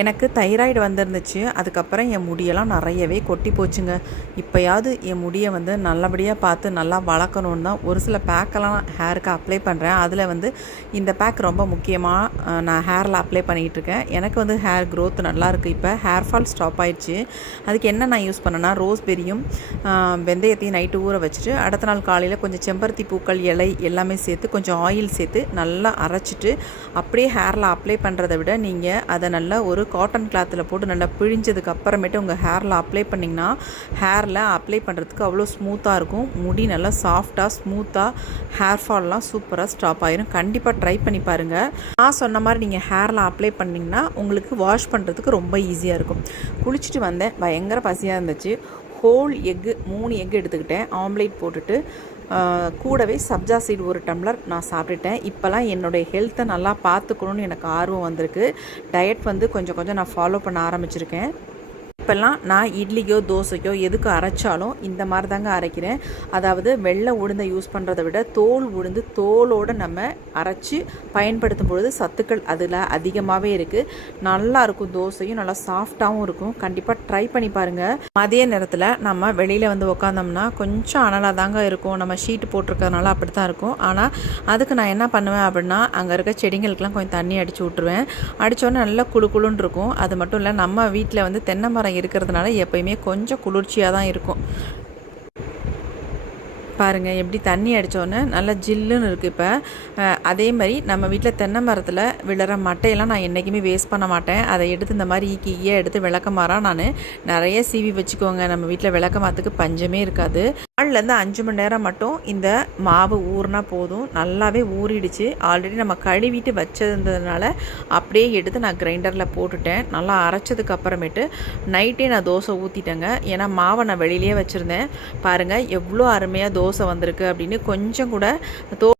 எனக்கு தைராய்டு வந்திருந்துச்சு. அதுக்கப்புறம் என் முடியெல்லாம் நிறையவே கொட்டி போச்சுங்க. இப்போயாவது என் முடியை நல்லபடியாக பார்த்து நல்லா வளர்க்கணுன்னு தான் ஒரு சில பேக்கெல்லாம் ஹேருக்கு அப்ளை பண்ணுறேன். அதில் இந்த பேக் ரொம்ப முக்கியமாக நான் ஹேரில் அப்ளை பண்ணிகிட்ருக்கேன். எனக்கு ஹேர் க்ரோத் நல்லாயிருக்கு. இப்போ ஹேர் ஃபால் ஸ்டாப் ஆயிடுச்சு. அதுக்கு என்ன நான் யூஸ் பண்ணேன்னா, ரோஸ்பெரியும் வெந்தயத்தையும் நைட்டு ஊற வச்சுட்டு அடுத்த நாள் காலையில் கொஞ்சம் செம்பருத்தி பூக்கள் இலை எல்லாமே சேர்த்து கொஞ்சம் ஆயில் சேர்த்து நல்லா அரைச்சிட்டு அப்படியே ஹேரில் அப்ளை பண்ணுறதை விட நீங்கள் அதை நல்லா ஒரு காட்டன் கிளாத்தில் போட்டு நல்லா பிழிஞ்சதுக்கு அப்புறமேட்டு உங்கள் ஹேரில் அப்ளை பண்ணிங்கன்னா ஹேரில் அப்ளை பண்ணுறதுக்கு அவ்வளோ ஸ்மூத்தாக இருக்கும். முடி நல்லா சாஃப்டாக ஸ்மூத்தாக ஹேர் ஃபால்லாம் சூப்பராக ஸ்டாப் ஆயிரும். கண்டிப்பாக ட்ரை பண்ணி பாருங்கள். நான் சொன்ன மாதிரி நீங்கள் ஹேரில் அப்ளை பண்ணிங்கன்னா உங்களுக்கு வாஷ் பண்ணுறதுக்கு ரொம்ப ஈஸியாக இருக்கும். குளிச்சுட்டு வந்தேன், பயங்கர பசியாக இருந்துச்சு. ஹோல் எக்கு 3 எக்கு எடுத்துக்கிட்டேன். ஆம்லேட் போட்டுட்டு கூடவே சப்ஜா சீடு 1 டம்ளர் நான் சாப்பிட்டுட்டேன். இப்போலாம் என்னுடைய ஹெல்த்தை நல்லா பார்த்துக்கணுன்னு எனக்கு ஆர்வம் வந்திருக்கு. டயட் கொஞ்சம் கொஞ்சம் நான் ஃபாலோ பண்ண ஆரம்பிச்சிருக்கேன். இப்போல்லாம் நான் இட்லிக்கோ தோசைக்கோ எதுக்கு அரைச்சாலும் இந்த மாதிரி தாங்க அரைக்கிறேன். அதாவது வெள்ளை உளுந்தை யூஸ் பண்ணுறதை விட தோல் உளுந்து தோலோடு நம்ம அரைச்சி பயன்படுத்தும் பொழுது சத்துக்கள் அதில் அதிகமாகவே இருக்குது. நல்லாயிருக்கும். தோசையும் நல்லா சாஃப்டாகவும் இருக்கும். கண்டிப்பாக ட்ரை பண்ணி பாருங்கள். மதிய நேரத்தில் நம்ம வெளியில் உட்காந்தோம்னா கொஞ்சம் அனலாக தாங்க இருக்கும். நம்ம ஷீட்டு போட்டிருக்கிறதுனால அப்படி தான் இருக்கும். ஆனால் அதுக்கு நான் என்ன பண்ணுவேன் அப்படின்னா, அங்கே இருக்க செடிங்களுக்கெலாம் கொஞ்சம் தண்ணி அடித்து விட்ருவேன். அடித்தோன்னே நல்லா குளு குளுன்னு இருக்கும். அது மட்டும் இல்லை, நம்ம வீட்டில் தென்னை மரம் இருக்கிறதுனால எப்பயுமே கொஞ்சம் குளிர்ச்சியாக தான் இருக்கும். பாருங்கள் எப்படி தண்ணி அடித்தோன்னே நல்லா ஜில்லுன்னு இருக்குது. இப்போ அதே மாதிரி நம்ம வீட்டில் தென்னை மரத்தில் விழுற மட்டையெல்லாம் நான் என்றைக்குமே வேஸ்ட் பண்ண மாட்டேன். அதை எடுத்து இந்த மாதிரி ஈக்கியாக எடுத்து விளக்கமாறாக நான் நிறைய சீவி வச்சுக்கோங்க. நம்ம வீட்டில் விளக்கமாத்துக்கு பஞ்சமே இருக்காது. 4லேருந்து 5 மணி நேரம் மட்டும் இந்த மாவு ஊறினா போதும். நல்லாவே ஊறிடுச்சு. ஆல்ரெடி நம்ம கழுவிட்டு வச்சதுனால அப்படியே எடுத்து நான் கிரைண்டரில் போட்டுட்டேன். நல்லா அரைச்சதுக்கு அப்புறமேட்டு நைட்டே நான் தோசை ஊற்றிட்டேங்க. ஏன்னா மாவை நான் வெளியிலே வச்சுருந்தேன். பாருங்கள் எவ்வளோ அருமையாக தோசை வந்திருக்கு அப்படின்னு. கொஞ்சம் கூட